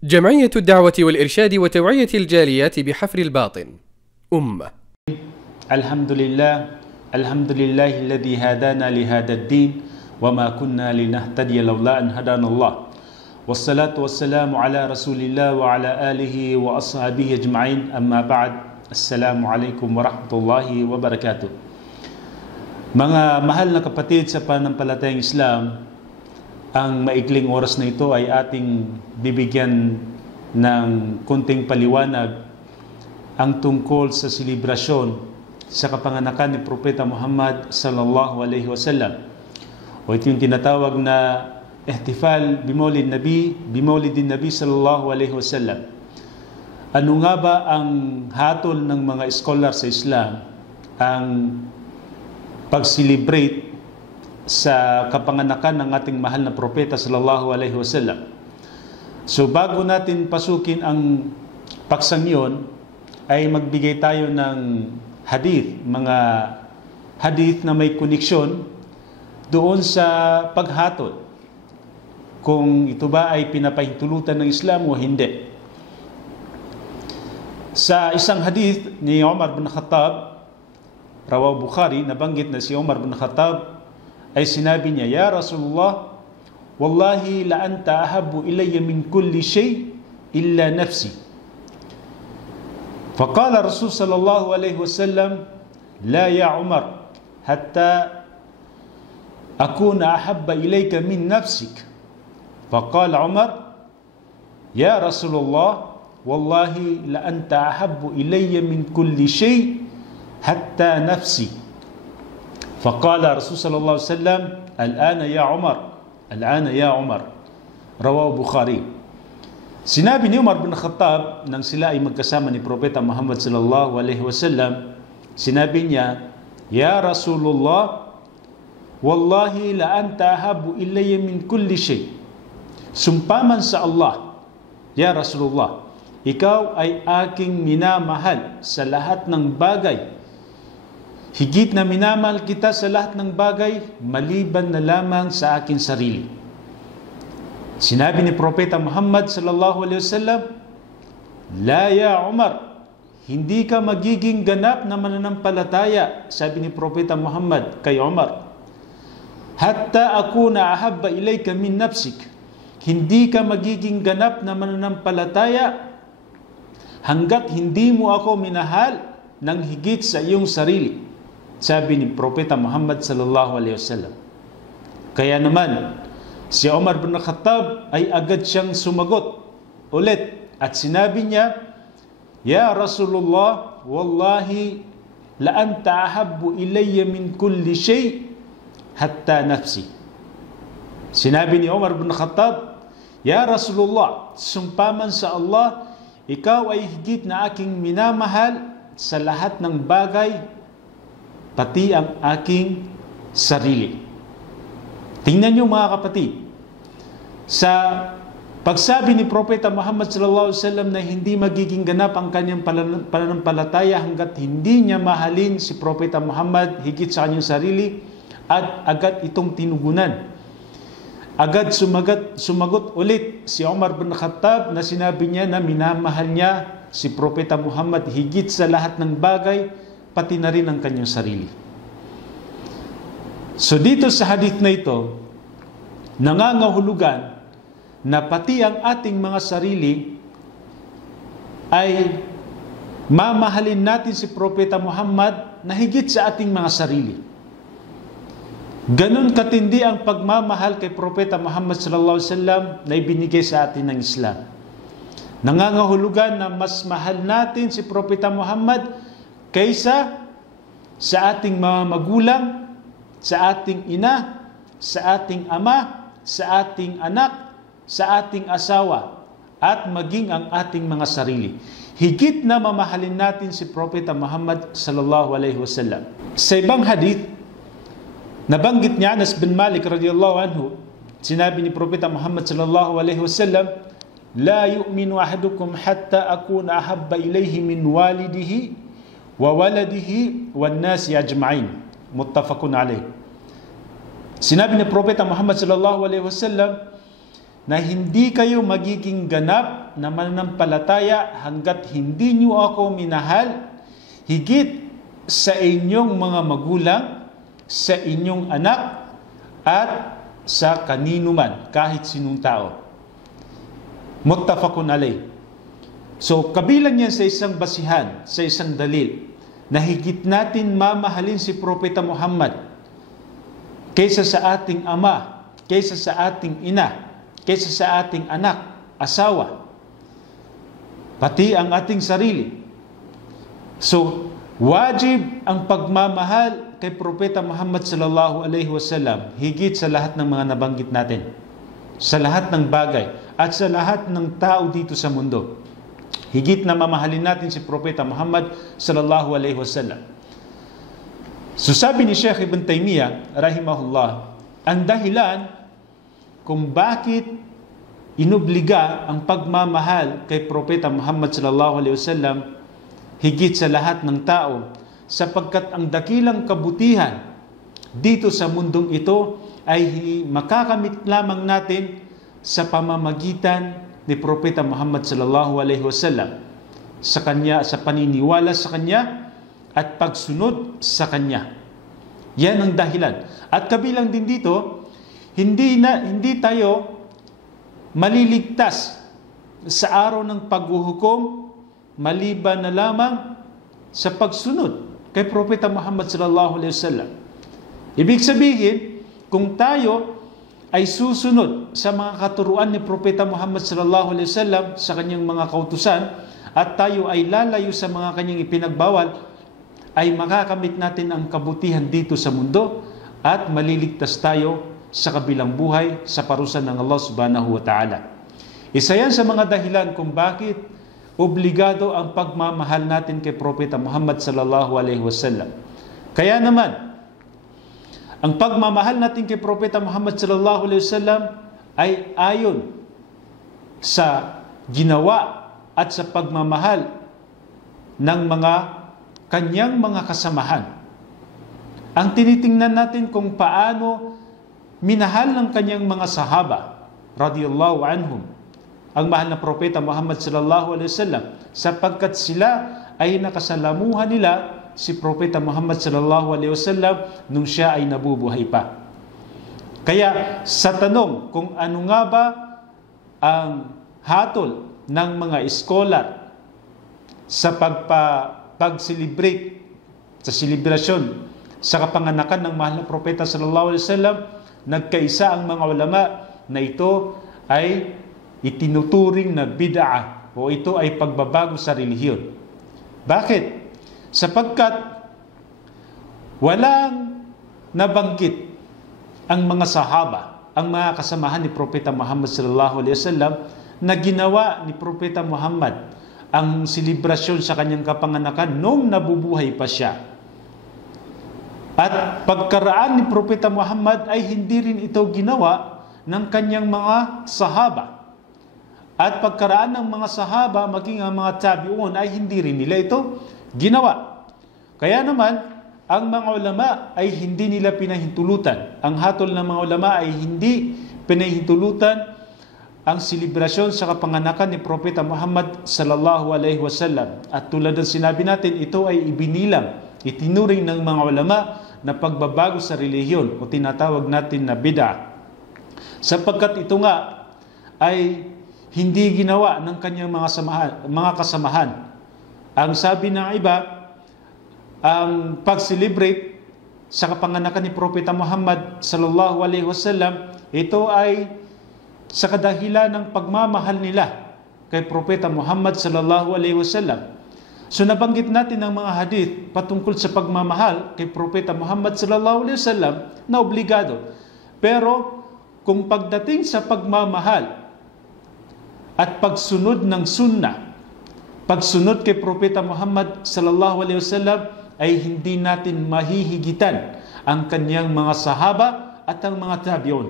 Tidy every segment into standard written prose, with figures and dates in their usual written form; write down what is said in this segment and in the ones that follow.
جمعية الدعوة والإرشاد وتوعية الجاليات بحفر الباطن أمة. الحمد لله الذي هدانا لهذا الدين وما كنا لنهتدي لولا أن هدانا الله والصلاة والسلام على رسول الله وعلى آله وأصحابه أجمعين أما بعد السلام عليكم ورحمة الله وبركاته. Mga mahal na kapatid sa pananampalatayang Islam, ang maikling oras na ito ay ating bibigyan ng kunting paliwanag ang tungkol sa selebrasyon sa kapanganakan ni Propeta Muhammad sallallahu alaihi wasallam. O ito yung tinatawag na ihtifal bimawlidin Nabi sallallahu alaihi wasallam. Ano nga ba ang hatol ng mga scholar sa Islam ang pag-celebrate sa kapanganakan ng ating mahal na propeta sallallahu alaihi wasallam? So bago natin pasukin ang paksang yon, ay magbigay tayo ng mga hadith na may koneksyon doon sa paghatol, kung ito ba ay pinapahintulutan ng Islam o hindi. Sa isang hadith ni Umar bin Khattab, rawaw Bukhari, nabanggit na si Umar bin Khattab ay sinabi niya, "Ya Rasulullah, wallahi la anta ahabbu ilayya min kulli shay illa nafsi." Faqala Rasul sallallahu alaihi wasallam, "La ya Umar, hatta akuna ahabba ilayka min nafsik." Faqala Umar, "Ya Rasulullah, wallahi la anta ahabbu ilayya min kulli shay hatta nafsi." فقال رسول صلى الله عليه وسلم الآن يا عمر رواه Bukhari. Sinabi ni Umar bin Khattab nang sila ay magkasama ni Propeta Muhammad sallallahu alaihi wasallam, sinabi niya, "Ya Rasulullah, wallahi la anta ahabbu ilayya min kulli shay." Sumpaman sa Allah, ya Rasulullah, ikaw ay aking minamahal sa lahat ng bagay. Higit na minamahal kita sa lahat ng bagay maliban na lamang sa akin sarili. Sinabi ni Propeta Muhammad sallallahu alaihi wasallam, "La ya Umar, hindi ka magiging ganap na mananampalataya," sabi ni Propeta Muhammad kay Umar, "hatta akuna ahabba ilayka min nafsik." Hindi ka magiging ganap na mananampalataya hanggat hindi mo ako minahal ng higit sa iyong sarili, sabi ni Propeta Muhammad sallallahu alaihi wasallam. Kaya naman si Umar bin Khattab ay agad siyang sumagot ulit at sinabi niya, "Ya Rasulullah, wallahi la anta ahabbu ilayya min kulli shay hatta nafsi." Sinabi ni Umar bin Khattab, "Ya Rasulullah, sumpaman sa Allah, ikaw ay higit na aking minamahal sa lahat ng bagay, pati ang aking sarili." Tingnan niyo mga kapatid, sa pagsabi ni Propeta Muhammad sallallahu alaihi wasallam na hindi magiging ganap ang kanyang pananampalataya hanggat hindi niya mahalin si Propeta Muhammad higit sa kanyang sarili, at agad itong tinugunan. Agad sumagot ulit si Umar bin Khattab na sinabi niya na minamahal niya si Propeta Muhammad higit sa lahat ng bagay, pati na rin ang kanyang sarili. So dito sa hadith na ito, nangangahulugan na pati ang ating mga sarili ay mamahalin natin si Propeta Muhammad na higit sa ating mga sarili. Ganon katindi ang pagmamahal kay Propeta Muhammad sallallahu alaihi wasallam na ibinigay sa atin ng Islam. Nangangahulugan na mas mahal natin si Propeta Muhammad kaysa sa ating mga magulang, sa ating ina, sa ating ama, sa ating anak, sa ating asawa, at maging ang ating mga sarili. Higit na mamahalin natin si Propeta Muhammad sallallahu alaihi wasallam. Sa ibang hadith, nabanggit ni Anas bin Malik radhiyallahu anhu, sinabi ni Propeta Muhammad sallallahu alaihi wasallam, "La yu'minu ahadukum hatta akuna ahabba ilayhi min walidihi wa waladihi wan nasi ajma'in." Muttafaqun alayh. Sinabi ni Propeta Muhammad sallallahu alaihi wasallam na hindi kayo magiging ganap lahat na mananampalataya hanggat hindi niyo ako minahal higit sa inyong mga magulang, sa inyong anak, at sa kanino man, kahit sinong tao. Muttafaqun alayh. So, kabilang yan sa isang basihan, sa isang dalil, na higit natin mamahalin si Propeta Muhammad kaysa sa ating ama, kaysa sa ating ina, kaysa sa ating anak, asawa, pati ang ating sarili. So, wajib ang pagmamahal kay Propeta Muhammad sallallahu alaihi wasallam higit sa lahat ng mga nabanggit natin, sa lahat ng bagay at sa lahat ng tao dito sa mundo. Higit na mamahalin natin si Propeta Muhammad sallallahu alaihi wasallam. So sabi ni Sheikh Ibn Taymiyyah rahimahullah, ang dahilan kung bakit inobliga ang pagmamahal kay Propeta Muhammad sallallahu alaihi wasallam higit sa lahat ng tao, sapagkat ang dakilang kabutihan dito sa mundong ito ay makakamit lamang natin sa pamamagitan ni Propeta Muhammad sallallahu alaihi wasallam, sa kanya, sa paniniwala sa kanya at pagsunod sa kanya. Yan ang dahilan. At kabilang din dito, hindi tayo maliligtas sa araw ng paghuhukom maliban na lamang sa pagsunod kay Propeta Muhammad sallallahu alaihi wasallam. Ibig sabihin, kung tayo ay susunod sa mga katuruan ni Propeta Muhammad sallallahu alaihi wasallam, sa kanyang mga kautusan, at tayo ay lalayo sa mga kanyang ipinagbawal, ay makakamit natin ang kabutihan dito sa mundo at maliligtas tayo sa kabilang buhay sa parusa ng Allah subhanahu wa ta'ala. Isa yan sa mga dahilan kung bakit obligado ang pagmamahal natin kay Propeta Muhammad sallallahu alaihi wasallam. Kaya naman, ang pagmamahal natin kay Propeta Muhammad sallallahu alaihi wasallam ay ayon sa ginawa at sa pagmamahal ng mga kanyang mga kasamahan. Ang tinitingnan natin kung paano minahal ng kanyang mga sahaba radhiyallahu anhum ang mahal na Propeta Muhammad sallallahu alaihi wasallam, sapagkat sila ay nakasalamuhan nila si Propeta Muhammad sallallahu alaihi wasallam nung siya ay nabubuhay pa. Kaya sa tanong kung ano nga ba ang hatol ng mga scholar sa pag-celebrate, sa selebrasyon sa kapanganakan ng mahal na Propeta sallallahu alaihi wasallam, nagkaisa ang mga ulama na ito ay itinuturing na bid'ah o ito ay pagbabago sa relihiyon. Bakit? Sapagkat walang nabanggit ang mga sahaba, ang mga kasamahan ni Propeta Muhammad sallallahu alaihi wasallam na ginawa ni Propeta Muhammad ang selebrasyon sa kanyang kapanganakan noong nabubuhay pa siya. At pagkaraan ni Propeta Muhammad ay hindi rin ito ginawa ng kanyang mga sahaba. At pagkaraan ng mga sahaba, maging ang mga tabi'un, ay hindi rin nila ito ginawa. Kaya naman, ang mga ulama ay hindi nila pinahintulutan. Ang hatol ng mga ulama ay hindi pinahintulutan ang selebrasyon sa kapanganakan ni Propeta Muhammad sallallahu alaihi wasallam. At tulad ng sinabi natin, ito ay ibinilang, itinuring ng mga ulama na pagbabago sa relihiyon o tinatawag natin na bid'ah. Sapagkat ito nga ay hindi ginawa ng kanyang mga kasamahan. Ang sabi ng iba, ang pag-celebrate sa kapanganakan ni Propeta Muhammad sallallahu alaihi wasallam, ito ay sa kadahilan ng pagmamahal nila kay Propeta Muhammad sallallahu alaihi wasallam. So nabanggit natin ang mga hadith patungkol sa pagmamahal kay Propeta Muhammad sallallahu alaihi wasallam na obligado. Pero kung pagdating sa pagmamahal at pagsunod ng sunnah, pagsunod kay Propeta Muhammad sallallahu alaihi wasallam, ay hindi natin mahihigitan ang kanyang mga sahaba at ang mga tabi'un.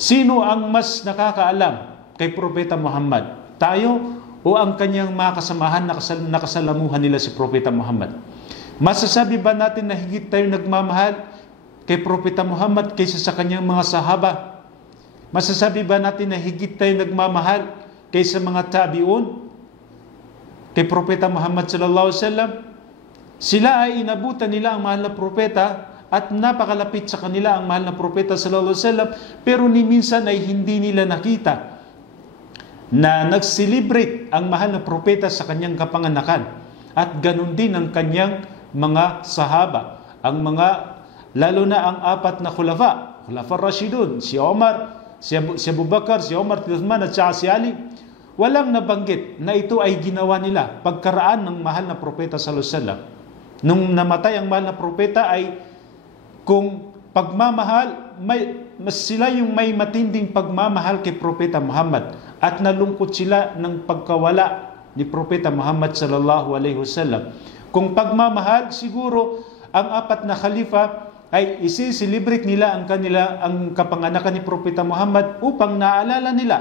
Sino ang mas nakakaalam kay Propeta Muhammad? Tayo o ang kanyang mga kasamahan na nakasalamuhan nila si Propeta Muhammad? Masasabi ba natin na higit tayo nagmamahal kay Propeta Muhammad kaysa sa kanyang mga sahaba? Masasabi ba natin na higit tayo nagmamahal kaysa mga tabi'un kay Propeta Muhammad sallallahu alaihi wasallam. Sila ay inabutan nila ang mahal na propeta at napakalapit sa kanila ang mahal na propeta sallallahu alaihi wasallam, pero ni minsan ay hindi nila nakita na nag-celebrate ang mahal na propeta sa kanyang kapanganakan. At ganun din ang kanyang mga sahaba, ang mga, lalo na ang apat na khulafa Rashidun, si Omar, si Abu Bakar, si Omar, si Uthman at si Ali. Walang nabanggit na ito ay ginawa nila pagkaraan ng mahal na propeta sallallahu alaihi wasallam. Nung namatay ang mahal na propeta ay kung pagmamahal, sila yung may matinding pagmamahal kay Propeta Muhammad at nalungkot sila ng pagkawala ni Propeta Muhammad sallallahu alaihi wasallam. Kung pagmamahal, siguro ang apat na khalifa ay isi-celebrate nila ang kapanganakan ni Propeta Muhammad upang naalala nila.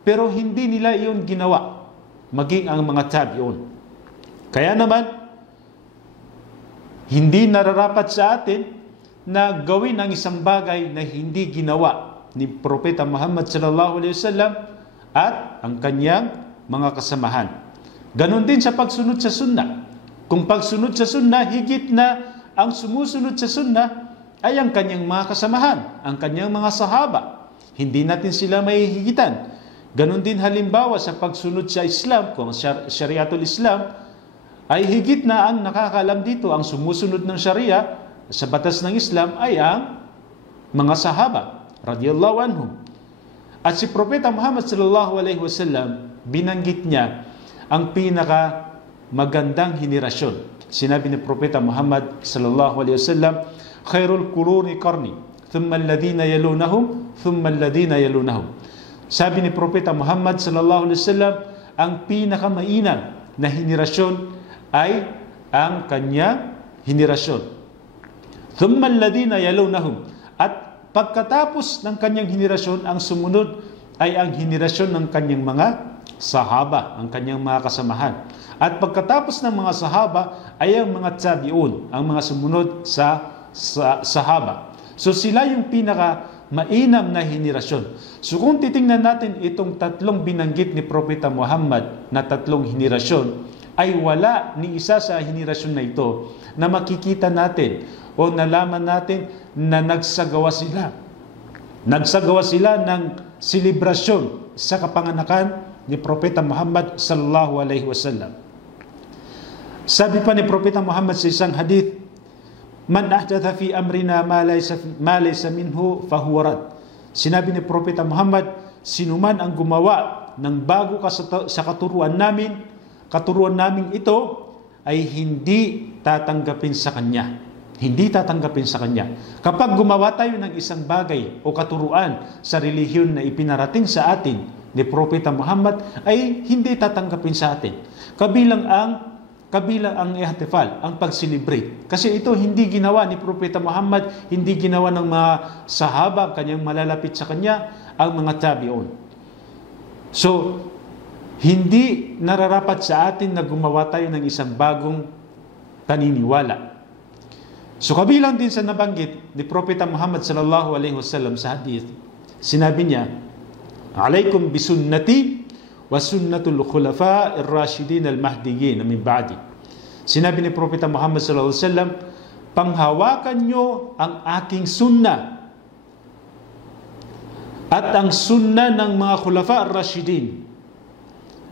Pero hindi nila iyon ginawa, maging ang mga tabi'un. Kaya naman, hindi nararapat sa atin na gawin ang isang bagay na hindi ginawa ni Propeta Muhammad sallallahu alaihi wasallam at ang kanyang mga kasamahan. Ganon din sa pagsunod sa sunnah. Kung pagsunod sa sunnah, higit na ang sumusunod sa sunnah ay ang kanyang mga kasamahan, ang kanyang mga sahaba. Hindi natin sila mahihigitan. Ganon din halimbawa sa pagsunod sa Islam, kung Shariatul Islam, ay higit na ang nakakaalam dito, ang sumusunod ng Sharia sa batas ng Islam ay ang mga sahaba radhiyallahu anhum. At si Propeta Muhammad sallallahu alaihi wasallam, binanggit niya ang pinaka magandang henerasyon. Sinabi ni Propeta Muhammad sallallahu alaihi wasallam, khairul quruni qarni, thumma alladhina yalunahum, thumma alladhina yalunahum. Sabi ni Propeta Muhammad sallallahu alaihi wasallam, ang pinakamainam na henerasyon ay ang kanyang henerasyon. Thumma alladhina yalunahum. At pagkatapos ng kanyang henerasyon, ang sumunod ay ang henerasyon ng kanyang mga sahaba, ang kanyang mga kasamahan. At pagkatapos ng mga sahaba ay ang mga tabi'un, ang mga sumunod sa sahaba. So sila yung pinaka mainam na henerasyon. So kung titingnan natin itong tatlong binanggit ni Propeta Muhammad na tatlong henerasyon, ay wala ni isa sa henerasyon na ito na makikita natin o nalaman natin na nagsagawa sila. Nagsagawa sila ng selebrasyon sa kapanganakan ni Propeta Muhammad sallallahu alaihi wasallam. Sabi pa ni Propeta Muhammad sa isang hadith, man ahdatha fi amrina ma laysa minhu fahuwa rad. Sinabi ni Propeta Muhammad, sinuman ang gumawa ng bago sa katuruan namin ito ay hindi tatanggapin sa kanya. Hindi tatanggapin sa kanya. Kapag gumawa tayo ng isang bagay o katuruan sa relihiyon na ipinarating sa atin ni Propeta Muhammad, ay hindi tatanggapin sa atin. Kabilang ang ihtifal, ang pag-celebrate. Kasi ito hindi ginawa ni Propeta Muhammad, hindi ginawa ng mga sahaba, kanyang malalapit sa kanya, ang mga tabi'un. So, hindi nararapat sa atin na gumawa tayo ng isang bagong paniniwala. So kabilang din sa nabanggit ni Propeta Muhammad sallallahu alaihi wasallam sa hadith, sinabi niya, "Alaikum bisunnati wa sunnatul khulafa ar-rashidin al-mahdiyyin min ba'di." Sinabi ni Propeta Muhammad sallallahu alaihi wasallam, panghawakan nyo ang aking sunnah at ang sunnah ng mga khulafa ar-rashidin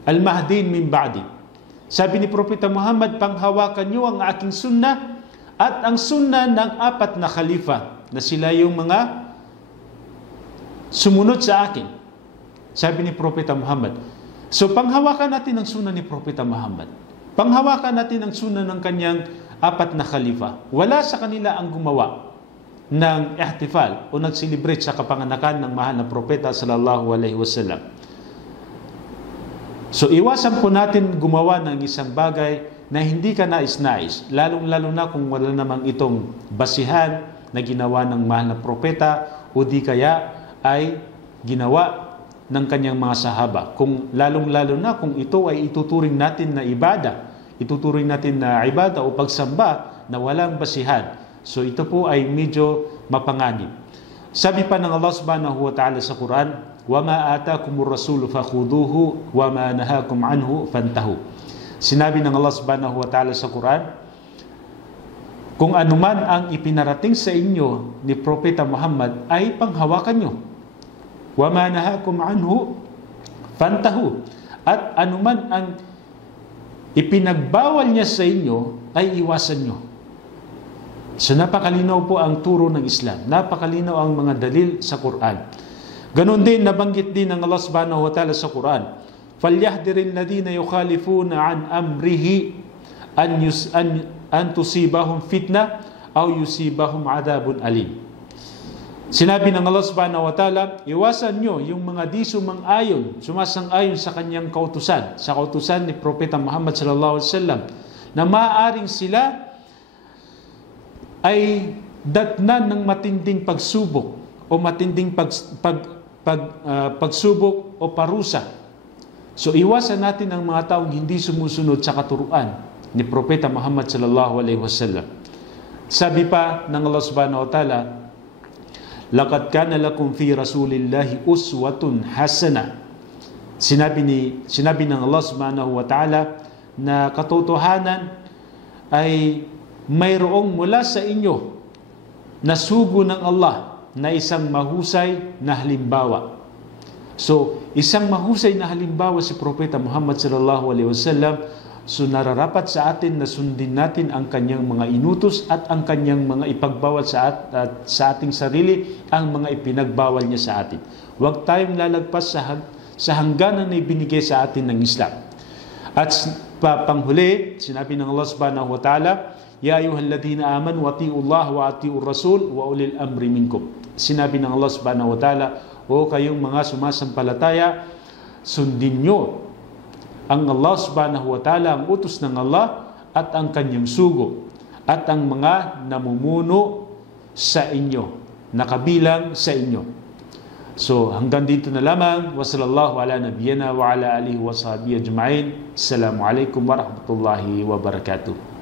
al-mahdiyyin min ba'di. Sabi ni Propeta Muhammad, panghawakan nyo ang aking sunnah at ang sunnah ng apat na khalifa na sila yung mga sumunod sa akin. Sabi ni Propeta Muhammad. So panghawakan natin ang sunnah ni Propeta Muhammad. Panghawakan natin ang sunnah ng kanyang apat na khalifa. Wala sa kanila ang gumawa ng ihtifal o nag-celebrate sa kapanganakan ng mahal na propeta sallallahu alaihi wasallam. So iwasan po natin gumawa ng isang bagay na hindi ka nais-nais, lalong-lalo na kung wala namang itong basihan na ginawa ng mahal na propeta o di kaya ay ginawa ng kanyang mga sahaba. Kung lalong-lalo na kung ito ay ituturing natin na ibada, ituturing natin na ibada o pagsamba na walang basihan. So ito po ay medyo mapanganib. Sabi pa ng Allah subhanahu wa ta'ala sa Quran, وَمَا آتَاكُمُ الرَّسُولُ فَخُذُوهُ وَمَا نَهَاكُمْ عَنْهُ فَانْتَهُوا. Sinabi ng Allah subhanahu wa ta'ala sa Quran, kung anuman ang ipinarating sa inyo ni Propeta Muhammad ay panghawakan nyo. وَمَا نَهَاكُمْ عَنْهُ فَانْتَهُوا. At anuman ang ipinagbawal niya sa inyo ay iwasan nyo. So napakalinaw po ang turo ng Islam. Napakalinaw ang mga dalil sa Quran. Ganon din, nabanggit din ng Allah subhanahu wa ta'ala sa Quran, فَلْيَحْذِرِ الَّذِينَ يُخَالِفُونَ عَنْ أَمْرِهِ أَنْ تُصِيبَهُمْ فِتْنَةٌ أَوْ يُصِيبَهُمْ عَذَابٌ أَلِيمٌ. Sinabi ng Allah subhanahu wa ta'ala, iwasan nyo yung mga di sumasang-ayon sa kanyang kautusan, sa kautusan ni Propeta Muhammad sallallahu alaihi wasallam, na maaaring sila ay datnan ng matinding pagsubok o matinding pagsubok o parusa. So iwasan natin ang mga taong hindi sumusunod sa katuruan ni Propeta Muhammad sallallahu alaihi wasallam. Sabi pa ng Allah subhanahu wa ta'ala, laqad kana lakum fi rasulillahi uswatun hasana. Sinabi ng Allah subhanahu wa ta'ala na katotohanan ay mayroong mula sa inyo na sugo ng Allah na isang mahusay na halimbawa. So, isang mahusay na halimbawa si Propeta Muhammad sallallahu alaihi wasallam. So, nararapat sa atin na sundin natin ang kanyang mga inutos at ang kanyang mga ipagbawal sa ating sarili, ang mga ipinagbawal niya sa atin. Huwag tayong lalagpas sa hangganan na ibinigay sa atin ng Islam. At panghuli, sinabi ng Allah subhanahu wa ta'ala, Ya ayyuhalladhina amanu ati'u Allah wa ati'u Rasul wa ulil amri minkum. Sinabi ng Allah subhanahu wa ta'ala, o kayong mga sumasampalataya, sundin nyo ang Allah subhanahu wa ta'ala, ang utos ng Allah at ang kanyang sugo at ang mga namumuno sa inyo, nakabilang sa inyo. So hanggang dito na lamang. Wa sallallahu ala nabiyyina wa ala alihi wa sahbihi ajma'in. Assalamu alaikum warahmatullahi wabarakatuh.